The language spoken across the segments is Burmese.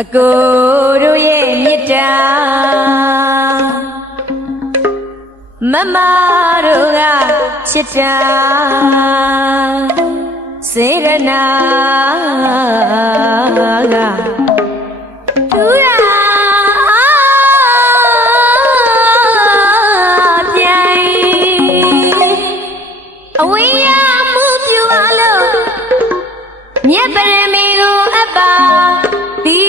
အကိုတို့ရဲ့မေတ္တာမမတို့ကချစ်တာစေရနာက မြတ်ပရမီကိုအပ်ပါဒီ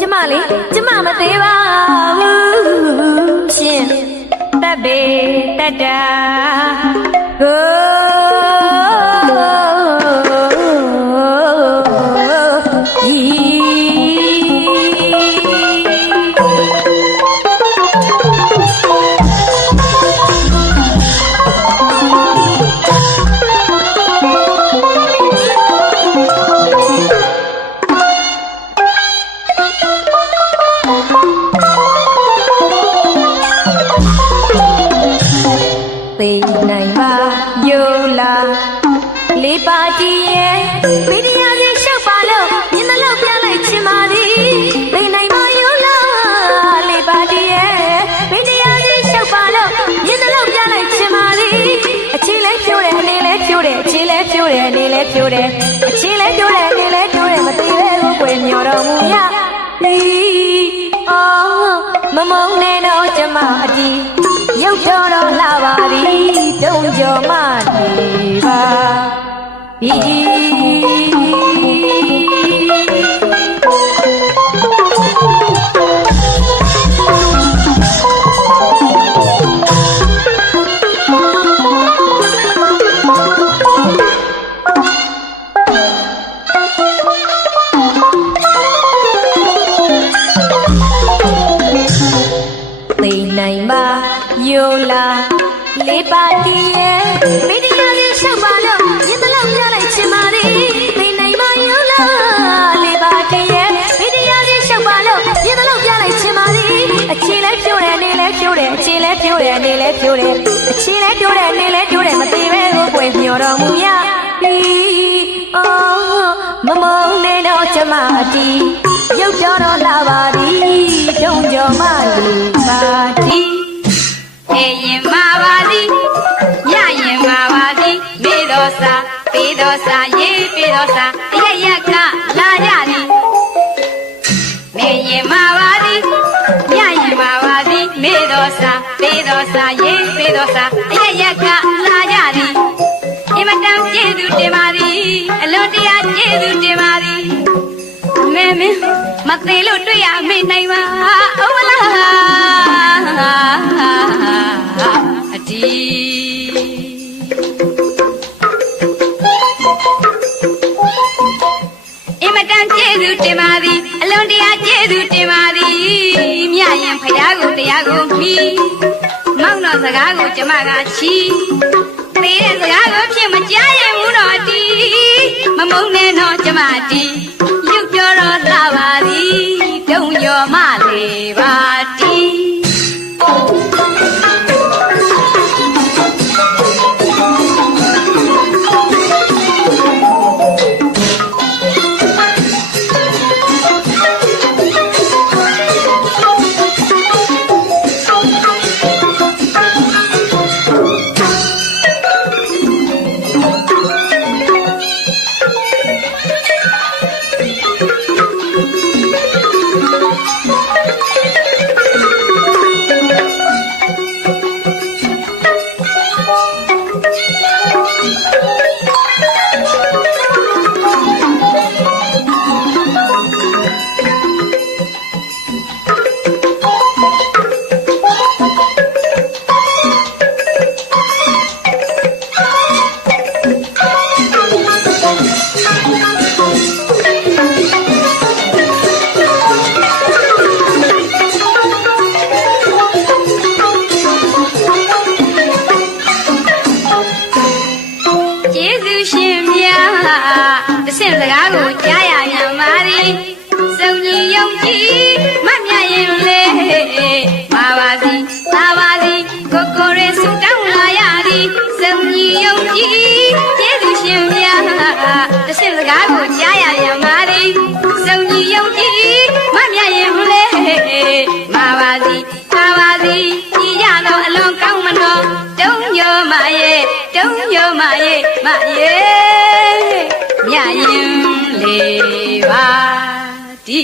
ကျမလေးကျမမသေးပါဘူးရှင်တပ်ပေတတ္တာကို လဲဖြိုးတယ်အချင်းလဲဖြိုးတယ်အနေလဲဖြိုးတယ်မသေးတဲ့ကိုွယ်မျောတော်မူရဒီအော်မမုန်းနဲ့တော့ကျမအတီးရုပ်တော်တော်လာပါသည်တုံကြော်မနေပါဤ ယိုလာလေးပါတီရဲ့မီဒီယာလေးရှောက်ပါလို့ညတလောက်ပြလိုက်ချင်ပါသည်သိနိုင်ပါယိုလာလေးပါတီရဲ့မီဒီယာလေးရှောက်ပါလို့ညတလောက်ပြလိုက်ချင်ပါသည်အချင်းလဲဖြိုးတယ်နေလဲဖြိုးတယ်အချင်းလဲဖြိုးတယ်နေလဲဖြိုးတယ်အချင်းလဲဖြိုးတယ်နေလဲဖြိုးတယ်မသေးပဲကိုပွင့်မျောတော်မူရပြီအော်မမုန်းနေတော့ကျမအတီးရုပ်တော်တော်လာပါသည်တုံကြော်မလူပါတီ ပေတော်စာရေးပေတော်စာအရရက်ကလာကြသည်မေရင်မာပါသည်ညရင်မာပါသည်မေတော်စာပေတော်စာရေးပေတော်စာအရရက်ကလာကြသည်အမတန်ကျေးဇူးတင်ပါသည်အလွန်တရာကျေးဇူးတင်ပါသည်မဲမင်းမသေးလို့တွေ့ရမေ့နိုင်ပါဦးမလားအဒီ လွန်တရာကျေးဇူးတင်ပါသည်မြရင်ဖယားကိုတရားကိုမီမောင်တော်စကားကိုကျမကချီသေးတဲ့စကားကိုဖြင့်မကြားရင်ဘူးတော့အတီမမုန်းနဲ့တော့ကျမအတီရုပ်ပြောတော့လာပါသည်တုံရောမလေပါ တဆင့်စကားကိုကြားရညမာရီစုံကြီးယုံကြည်မမြရင်လေပါပါစီသာပါစီကိုကိုရဲဆူတောင်းလာရသည်စုံကြီးယုံကြည်ကျေးဇူးရှင်များတဆင့်စကားကိုကြားရညမာရီစုံကြီးယုံကြည်မမြရင်လေပါပါစီသာပါစီကြည်ရတော့အလွန်ကောင်းမတော်တုံးညမရဲ့တုံးညမရဲ့မရဲ့ မြရင်လေးပါဒီ